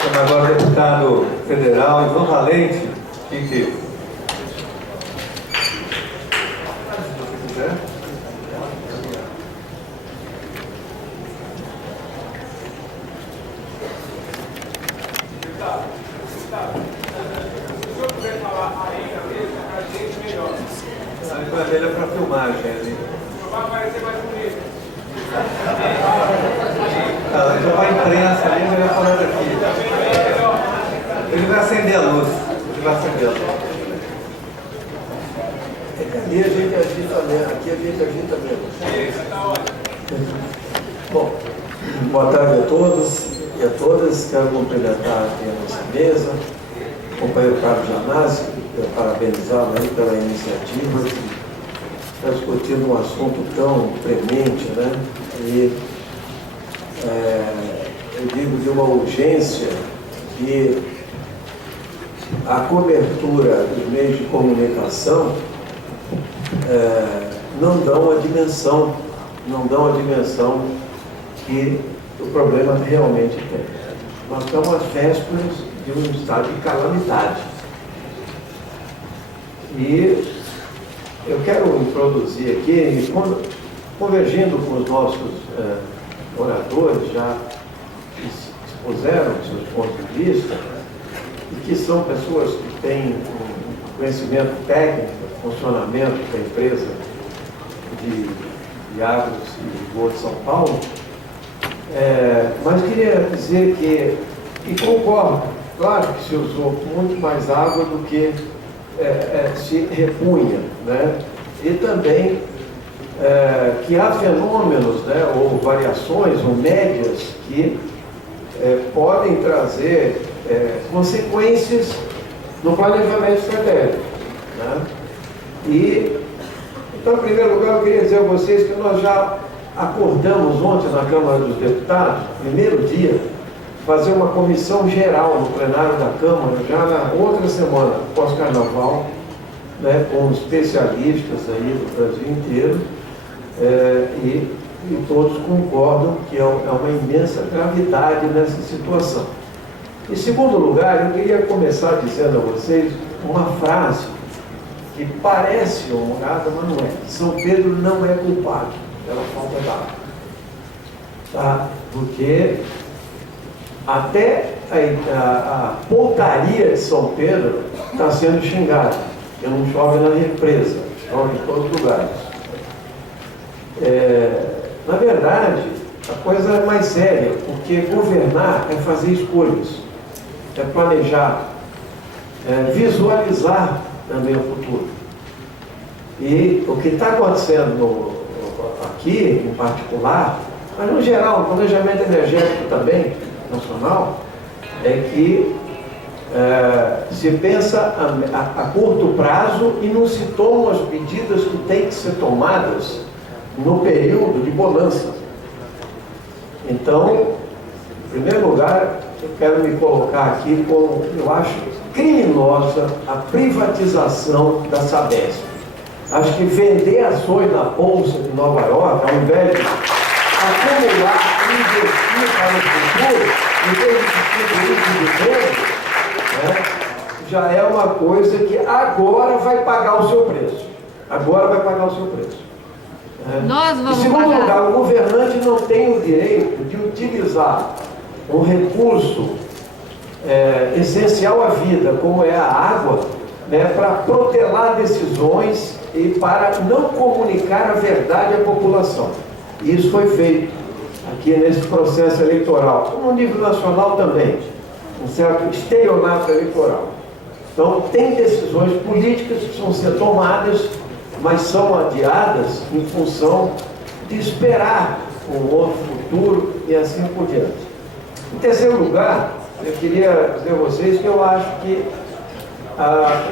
Chama agora o deputado federal Ivan Valente, que ele é para filmagem ali. Vai aparecer mais bonito. Já vai a imprensa ali, ele vai falar daqui. Ele vai acender a luz. Ele vai acender a luz. Ali a gente agita mesmo, aqui a gente agita mesmo. Bom, boa tarde a todos e a todas. Quero cumprimentar aqui a nossa mesa, o companheiro Carlos Janazzi, parabenizá-lo aí pela iniciativa. Está discutindo um assunto tão premente, né? E eu digo de uma urgência que a cobertura dos meios de comunicação não dão a dimensão que o problema realmente tem. Nós estamos às vésperas de um estado de calamidade. E eu quero introduzir aqui, convergindo com os nossos oradores, já expuseram seus pontos de vista, e que são pessoas que têm um conhecimento técnico, funcionamento da empresa de águas e esgoto de São Paulo, mas queria dizer que concordo, claro que se usou muito mais água do que se repunha, né? E também que há fenômenos, né, ou variações, ou médias que podem trazer consequências no planejamento estratégico, né? E, então, em primeiro lugar, eu queria dizer a vocês que nós já acordamos ontem na Câmara dos Deputados, primeiro dia, fazer uma comissão geral no plenário da Câmara, já na outra semana, pós-carnaval, né, com especialistas aí do Brasil inteiro, e todos concordam que é uma imensa gravidade nessa situação. Em segundo lugar, eu queria começar dizendo a vocês uma frase que parece humorada, mas não é. São Pedro não é culpado pela falta d'água. Tá? Porque até a portaria de São Pedro está sendo xingada, porque não chove na represa, chove em todos os lugares. Na verdade, a coisa é mais séria, porque governar é fazer escolhas, é planejar, é visualizar também o futuro. E o que está acontecendo aqui, em particular, mas no geral, o planejamento energético também, nacional, é que se pensa a curto prazo e não se tomam as medidas que têm que ser tomadas no período de bonança. Então, em primeiro lugar, eu quero me colocar aqui como eu acho criminosa a privatização da Sabesp. Acho que vender ações na Bolsa de Nova York, ao invés de acumular e investir para o futuro, em vez de distribuir dividendos, né, já é uma coisa que agora vai pagar o seu preço. Agora vai pagar o seu preço. Nós vamos em segundo pagar. lugar, o governante não tem o direito de utilizar um recurso essencial à vida, como é a água, né, para protelar decisões e para não comunicar a verdade à população. E isso foi feito aqui nesse processo eleitoral, no nível nacional também, um certo estelionato eleitoral. Então, tem decisões políticas que precisam ser tomadas, mas são adiadas em função de esperar um outro futuro e assim por diante. Em terceiro lugar, eu queria dizer a vocês que eu acho que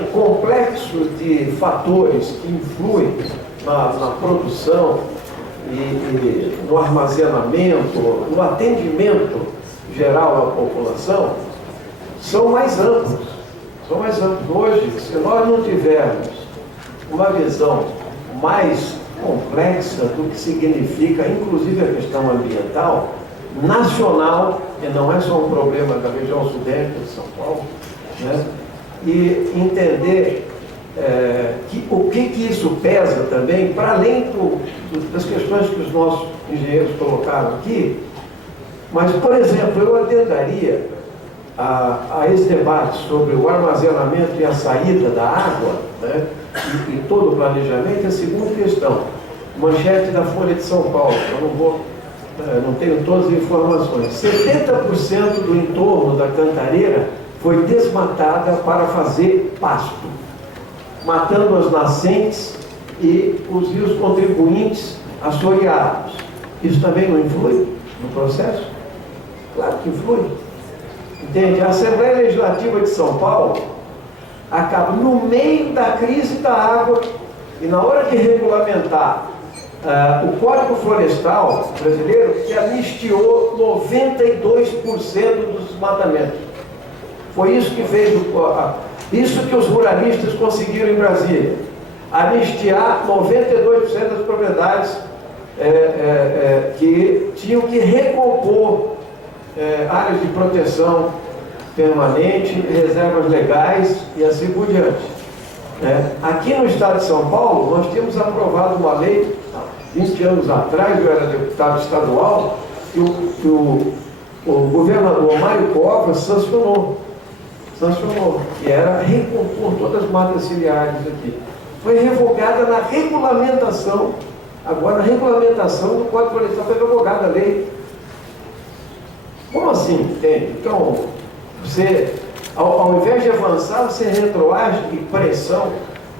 o complexo de fatores que influem na produção e no armazenamento, no atendimento geral à população, são mais amplos. São mais amplos. Hoje, se nós não tivermos uma visão mais complexa do que significa, inclusive a questão ambiental, nacional, que não é só um problema da região sudeste de São Paulo, né? E entender o que isso pesa também, para além das questões que os nossos engenheiros colocaram aqui. Mas, por exemplo, eu adentraria a esse debate sobre o armazenamento e a saída da água, né, e todo o planejamento, a segunda questão. Manchete da Folha de São Paulo, eu não tenho todas as informações. 70% do entorno da Cantareira foi desmatada para fazer pasto, matando as nascentes e os rios contribuintes assoreados. Isso também não influi no processo? Claro que influi. Entende? A Assembleia Legislativa de São Paulo acaba no meio da crise da água e na hora de regulamentar o Código Florestal brasileiro, que anistiou 92% dos desmatamentos. Foi isso que fez isso que os ruralistas conseguiram em Brasília. Anistiar 92% das propriedades que tinham que recompor áreas de proteção permanente, reservas legais e assim por diante. Aqui no estado de São Paulo, nós tínhamos aprovado uma lei, 20 anos atrás, eu era deputado estadual, e o governador Mário Covas sancionou, que era recompor todas as matas ciliares aqui. Foi revogada na regulamentação, agora na regulamentação do Código Florestal foi revogada a lei. Como assim, entende? Então, você, ao invés de avançar, você retroage de pressão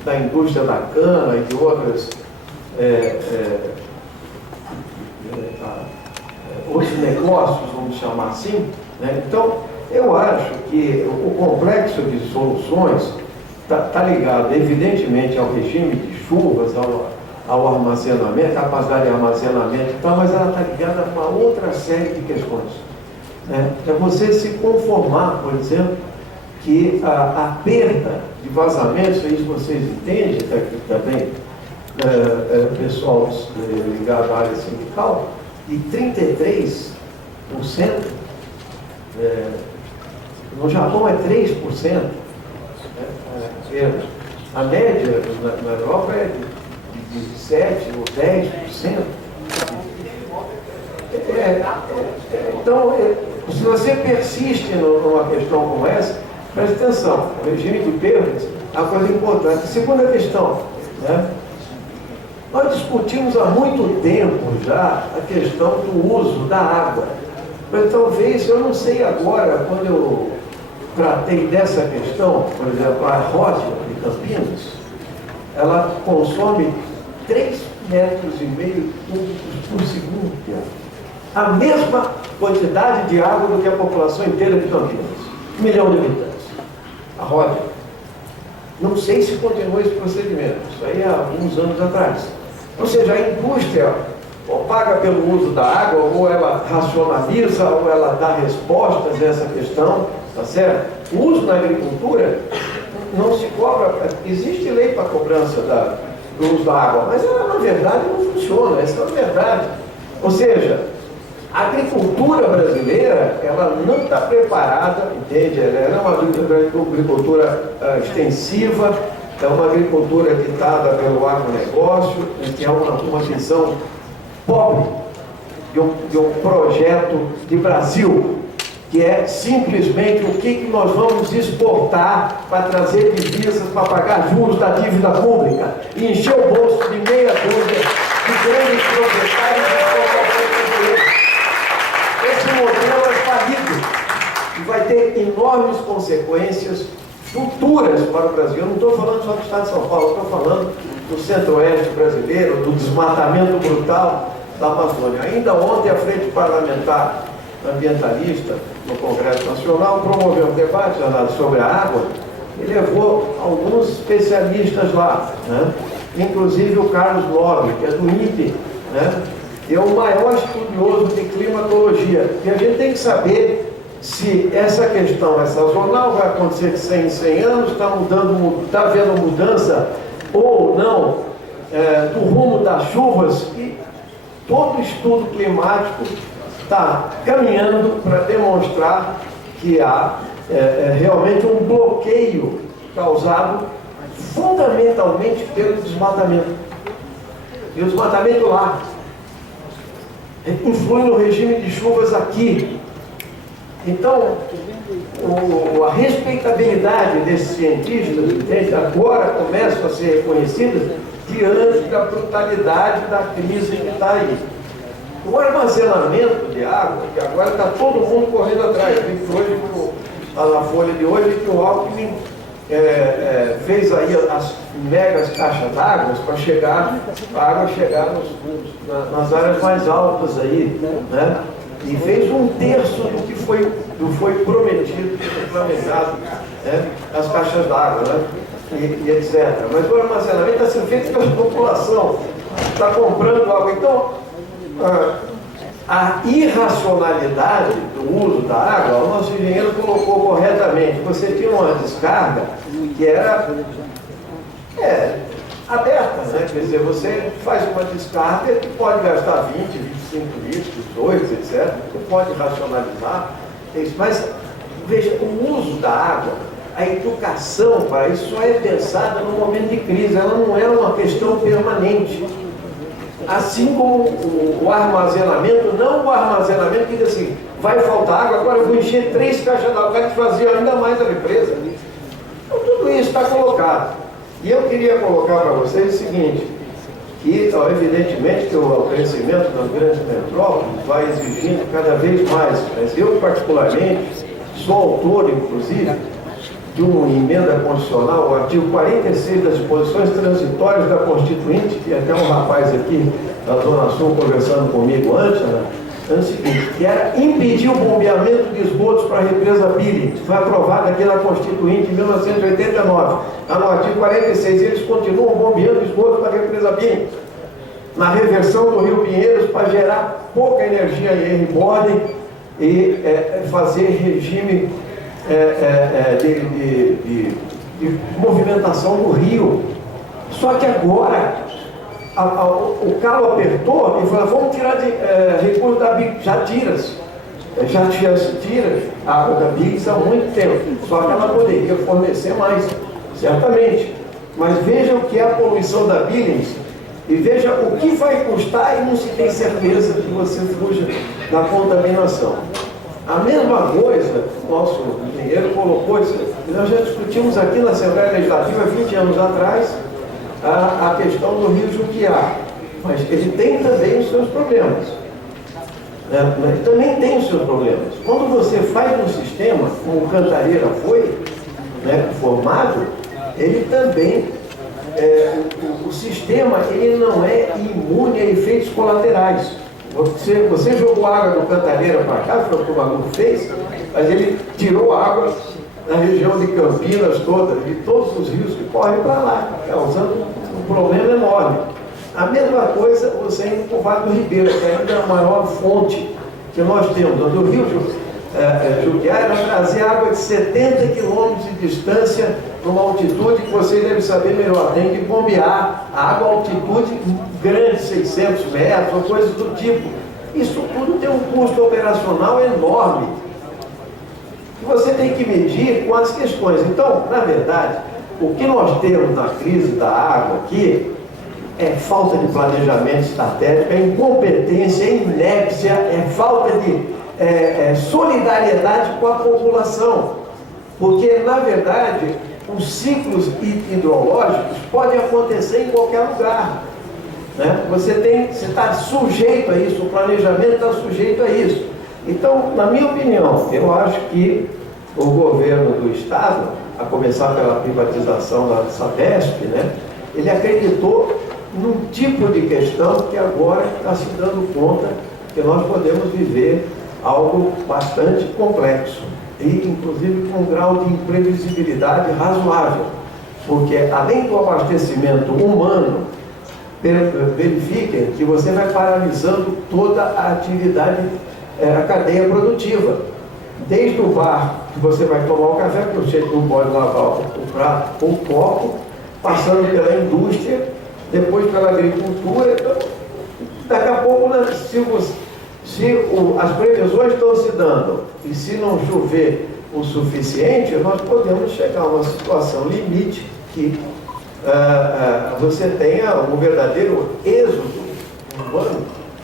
da indústria da cana e de outras outros negócios, vamos chamar assim, né? Então, eu acho que o complexo de soluções está ligado, evidentemente, ao regime de chuvas, ao armazenamento, capacidade de armazenamento e tal, mas ela está ligada a uma outra série de questões. É você se conformar, por exemplo, que a perda de vazamentos, isso vocês entendem aqui também, pessoal ligado à área sindical, de 33%, no Japão é 3%, a média na Europa é de 7% ou 10%. Então, se você persiste numa questão como essa, preste atenção, o regime de perdas é uma coisa importante. Segunda questão, né? Nós discutimos há muito tempo já a questão do uso da água. Mas talvez, eu não sei agora, quando eu tratei dessa questão, por exemplo, a Ródia de Campinas, ela consome 3,5 metros cúbicos por segundo. A mesma quantidade de água do que a população inteira de Campinas. 1 milhão de habitantes. A Ródia. Não sei se continua esse procedimento. Isso aí há alguns anos atrás. Ou seja, a indústria ou paga pelo uso da água, ou ela racionaliza, ou ela dá respostas a essa questão, tá certo? O uso na agricultura não se cobra, existe lei para a cobrança do uso da água, mas ela, na verdade, não funciona, essa é a verdade. Ou seja, a agricultura brasileira, ela não está preparada, entende? Ela é uma agricultura extensiva, é uma agricultura ditada pelo agronegócio, que é uma visão pobre de um projeto de Brasil, que é simplesmente o que nós vamos exportar para trazer divisas, para pagar juros da dívida pública e encher o bolso de meia dúzia de grandes proprietários de exportação. Esse modelo é falido e vai ter enormes consequências futuras para o Brasil. Eu não estou falando só do estado de São Paulo, estou falando do centro-oeste brasileiro, do desmatamento brutal da Amazônia. Ainda ontem, a Frente Parlamentar Ambientalista no Congresso Nacional promoveu um debate sobre a água e levou alguns especialistas lá, né? Inclusive o Carlos Nobre, que é do INPE, né? É o maior estudioso de climatologia. E a gente tem que saber se essa questão é sazonal, vai acontecer de 100 em 100 anos, está havendo mudança ou não do rumo das chuvas. E todo estudo climático está caminhando para demonstrar que há realmente um bloqueio causado fundamentalmente pelo desmatamento. E o desmatamento lá influi no regime de chuvas aqui. Então, a respeitabilidade desses cientistas, entende, agora começam a ser reconhecidas diante da brutalidade da crise que está aí. O armazenamento de água, que agora está todo mundo correndo atrás. Hoje, está na folha de hoje, que o Alckmin fez aí as megas caixas d'água para chegar, a água chegar nas áreas mais altas aí, né? E fez 1/3 do que foi prometido, que foi planejado, né? As caixas d'água, né? E etc. Mas o armazenamento está sendo feito pela população, está comprando água. Então, a irracionalidade do uso da água, o nosso engenheiro colocou corretamente. Você tinha uma descarga que era aberta, né? Quer dizer, você faz uma descarga que pode gastar 20, 25 litros, 18, etc. Você pode racionalizar isso. Mas, veja, o uso da água, a educação para isso só é pensada no momento de crise. Ela não é uma questão permanente. Assim como o armazenamento, não o armazenamento que diz assim, vai faltar água, agora eu vou encher 3 caixas d'água, vai fazer ainda mais a represa. Então tudo isso está colocado. E eu queria colocar para vocês o seguinte, que evidentemente que o crescimento das grandes metrópoles vai exigindo cada vez mais. Mas eu particularmente sou autor, inclusive, de uma emenda constitucional, o artigo 46 das disposições transitórias da Constituinte, que até um rapaz aqui da Zona Sul conversando comigo antes, né, é o seguinte, que era impedir o bombeamento de esgotos para a represa Billings, foi aprovado aqui na Constituinte em 1989, está no artigo 46, eles continuam bombeando esgotos para a represa Billings, na reversão do Rio Pinheiros para gerar pouca energia em Rebordem e fazer regime de movimentação do rio. Só que agora o calo apertou e falou, vamos tirar recurso da BIC, já tira-se. Já tira a água da BIC há muito tempo, só que ela poderia fornecer mais, certamente. Mas veja o que é a poluição da Billings e veja o que vai custar e não se tem certeza que você fuja da contaminação. A mesma coisa, o nosso engenheiro colocou isso, nós já discutimos aqui na Assembleia Legislativa 20 anos atrás a questão do Rio Jundiá, mas ele tem também os seus problemas. Ele também tem os seus problemas. Quando você faz um sistema, como o Cantareira foi, né, formado, ele também, o sistema ele não é imune a efeitos colaterais. Você jogou água do Cantareira para cá, foi o que o maluco fez, mas ele tirou água da região de Campinas toda, de todos os rios que correm para lá, causando um problema enorme. A mesma coisa você indo para o Vale do Ribeira, que ainda é a maior fonte que nós temos. Do Rio Jundiá era trazer água de 70 quilômetros de distância, numa altitude que vocês devem saber melhor, tem que bombear a água a altitude grande, 600 metros, ou coisas do tipo. Isso tudo tem um custo operacional enorme. E você tem que medir com as questões. Então, na verdade, o que nós temos na crise da água aqui é falta de planejamento estratégico, é incompetência, é inépcia, é falta de solidariedade com a população. Porque, na verdade, os ciclos hidrológicos podem acontecer em qualquer lugar. Né? Você está sujeito a isso, o planejamento está sujeito a isso. Então, na minha opinião, eu acho que o governo do Estado, a começar pela privatização da Sabesp, né, ele acreditou num tipo de questão que agora está se dando conta que nós podemos viver algo bastante complexo e, inclusive, com um grau de imprevisibilidade razoável, porque, além do abastecimento humano, verifiquem que você vai paralisando toda a atividade, a cadeia produtiva. Desde o bar, que você vai tomar o café, porque você não pode lavar o prato ou o copo, passando pela indústria, depois pela agricultura. Então, daqui a pouco, as previsões estão se dando e se não chover o suficiente, nós podemos chegar a uma situação limite que você tenha um verdadeiro êxodo urbano,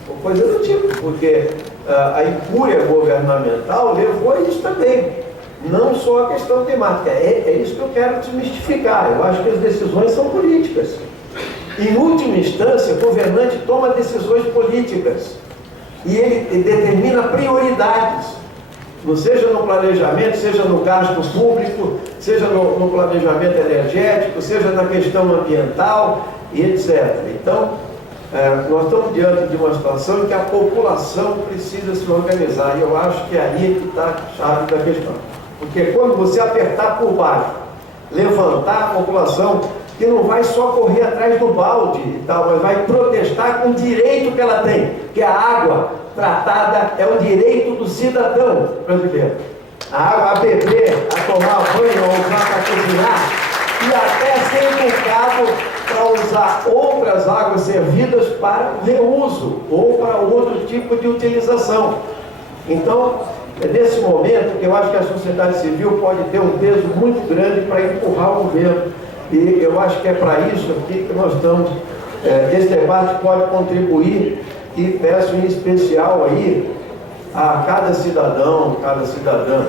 ou coisa do tipo, porque a incúria governamental levou a isso também, não só a questão climática. É isso que eu quero desmistificar. Eu acho que as decisões são políticas. Em última instância, o governante toma decisões políticas e ele determina prioridades, não seja no planejamento, seja no gasto público, seja no planejamento energético, seja na questão ambiental e etc. Então, nós estamos diante de uma situação em que a população precisa se organizar, e eu acho que é aí que está a chave da questão. Porque quando você apertar por baixo, levantar a população, que não vai só correr atrás do balde e tal, mas vai protestar com o direito que ela tem, que a água tratada é o direito do cidadão brasileiro. A água a beber, a tomar banho, a usar para cozinhar, e até ser educado para usar outras águas servidas para reuso ou para outro tipo de utilização. Então, é nesse momento que eu acho que a sociedade civil pode ter um peso muito grande para empurrar o governo. E eu acho que é para isso aqui que nós estamos. Esse debate pode contribuir, e peço em especial aí a cada cidadão, cada cidadã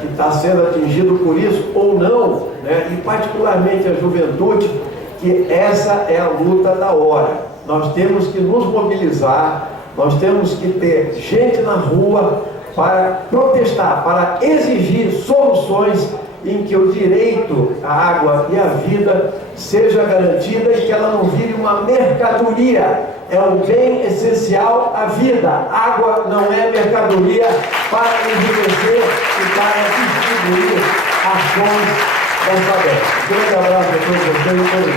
que está sendo atingido por isso ou não, né, e particularmente a juventude, que essa é a luta da hora. Nós temos que nos mobilizar, nós temos que ter gente na rua para protestar, para exigir soluções em que o direito à água e à vida seja garantida e que ela não vire uma mercadoria. É um bem essencial à vida. Água não é mercadoria para enriquecer e para distribuir ações dessa vez. Um grande abraço a todos vocês e todos.